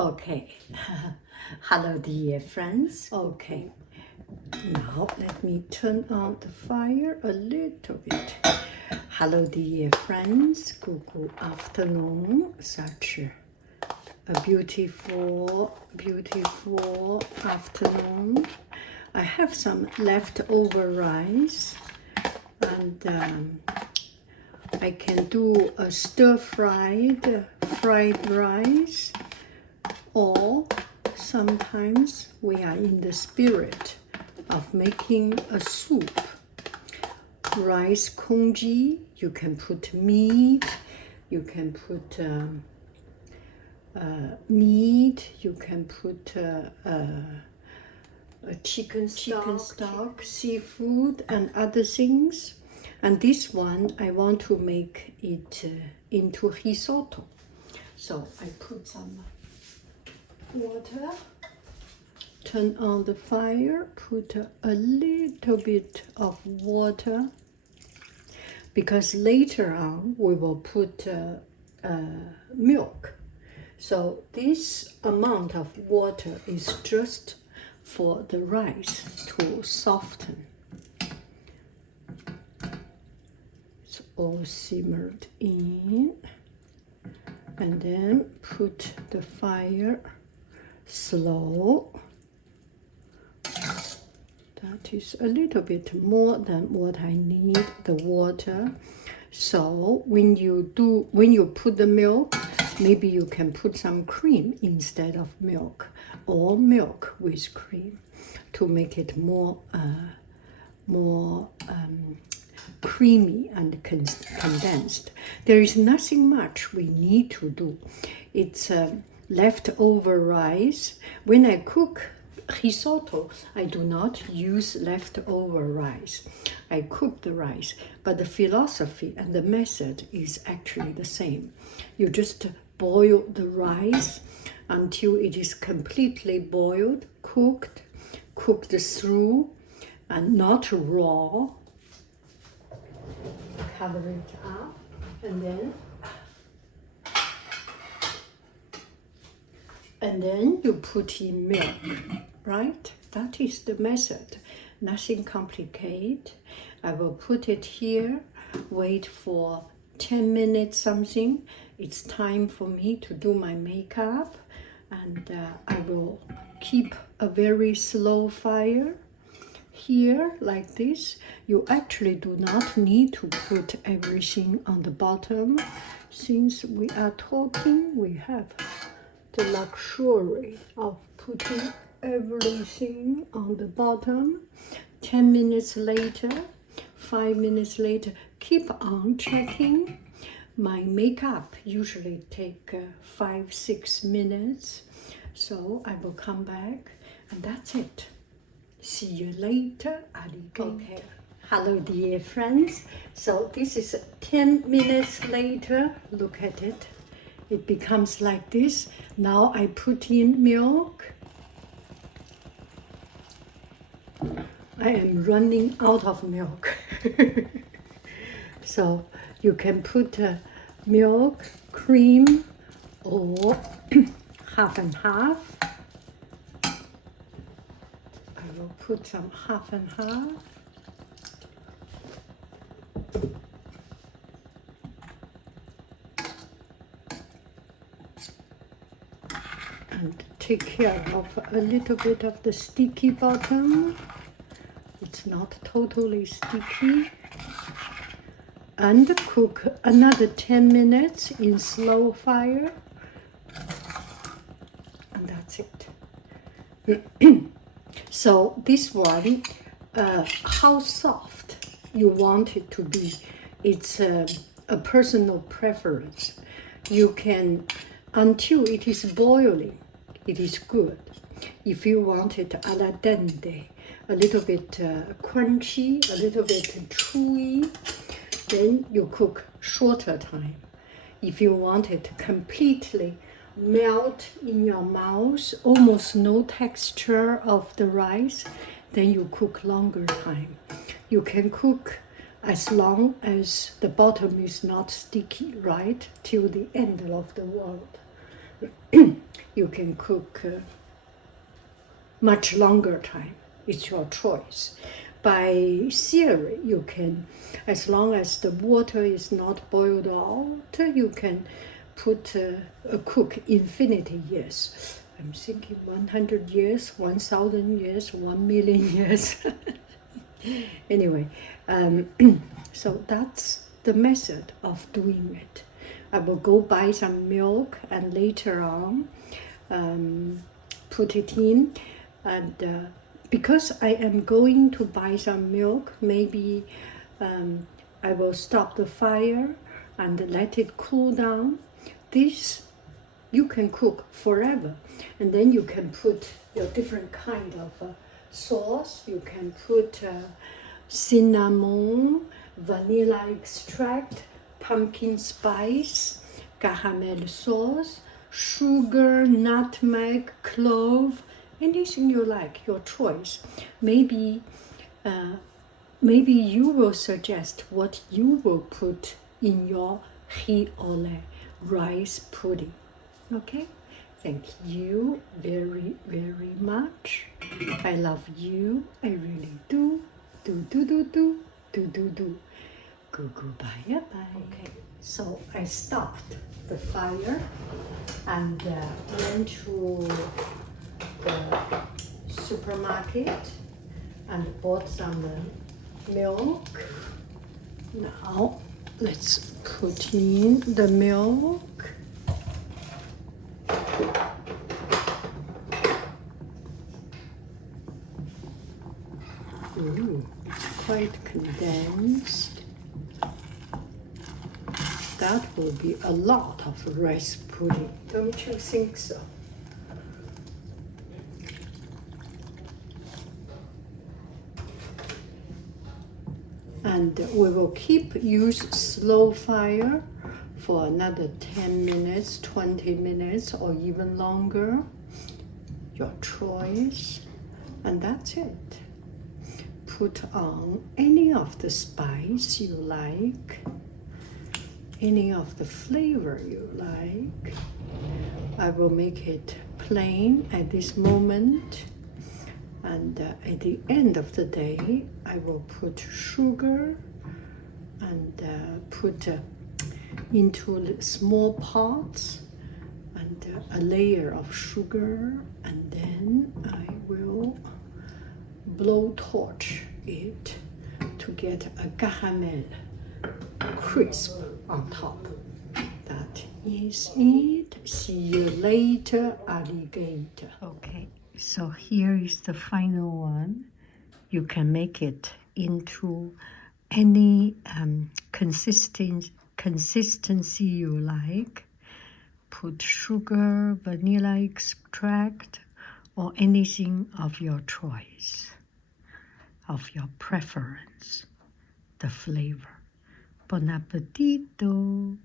Okay. Hello, dear friends. Okay. Now let me turn on the fire a little bit. Hello, dear friends. Good afternoon. Such a beautiful afternoon. I have some leftover rice, and I can do a fried rice, or sometimes we are in the spirit of making a soup. Rice congee, you can put meat, you can put meat, you can put a chicken stock, seafood, and other things. And this one, I want to make it into risotto. So I put some water, turn on the fire, put a little bit of water, because later on we will put milk. So this amount of water is just for the rice to soften. It's all simmered in, and then put the fire slow. That is a little bit more than what I need, the water. So when you put the milk, maybe you can put some cream instead of milk, or milk with cream, to make it more creamy and condensed. There is nothing much we need to do. It's leftover rice. When I cook risotto, I do not use leftover rice. I cook the rice, but the philosophy and the method is actually the same. You just boil the rice until it is completely boiled, cooked through, and not raw. Cover it up, and then you put in milk, right? That is the method. Nothing complicated. I will put it here, wait for 10 minutes something. It's time for me to do my makeup, and I will keep a very slow fire here like this. You actually do not need to put everything on the bottom. Since we are talking, we have the luxury of putting everything on the bottom. 10 minutes later, 5 minutes later, keep on checking. My makeup usually take 5-6 minutes, so I will come back, and that's it. See you later, alligator. Okay. Hello, dear friends. So this is 10 minutes later. Look at it. It becomes like this. Now I put in milk. I am running out of milk. So you can put milk, cream, or half and half. I will put some half and half. And take care of a little bit of the sticky bottom. It's not totally sticky. And cook another 10 minutes in slow fire. And that's it. So this one, how soft you want it to be, it's a personal preference. You can, until it is boiling, it is good. If you want it a la dente, a little bit crunchy, a little bit chewy, then you cook shorter time. If you want it completely melt in your mouth, almost no texture of the rice, then you cook longer time. You can cook as long as the bottom is not sticky, right, till the end of the world. you can cook much longer time. It's your choice. By theory, you can, as long as the water is not boiled out, you can put cook infinity years. I'm thinking 100 years, 1,000 years, 1,000,000 years. Anyway, so that's the method of doing it. I will go buy some milk and later on put it in. And because I am going to buy some milk, maybe I will stop the fire and let it cool down. This you can cook forever, and then you can put your different kind of sauce. You can put cinnamon, vanilla extract, pumpkin spice, caramel sauce, sugar, nutmeg, clove, anything you like, your choice. Maybe you will suggest what you will put in your riz au lait, rice pudding. Okay? Thank you very, very much. I love you. I really do. Do. Go, bye. Okay, so I stopped the fire and went to the supermarket and bought some milk. Now let's put in the milk. Ooh, it's quite condensed. That will be a lot of rice pudding, don't you think so? And we will use slow fire for another 10 minutes, 20 minutes, or even longer. Your choice. And that's it. Put on any of the spice you like, any of the flavor you like. I will make it plain at this moment. And at the end of the day, I will put sugar and put into small pots and a layer of sugar, and then I will blow torch it to get a caramel crisp on top. That is it. See you later, alligator. Okay, so here is the final one. You can make it into any consistency you like. Put sugar, vanilla extract, or anything of your choice, of your preference, the flavor. Buon appetito!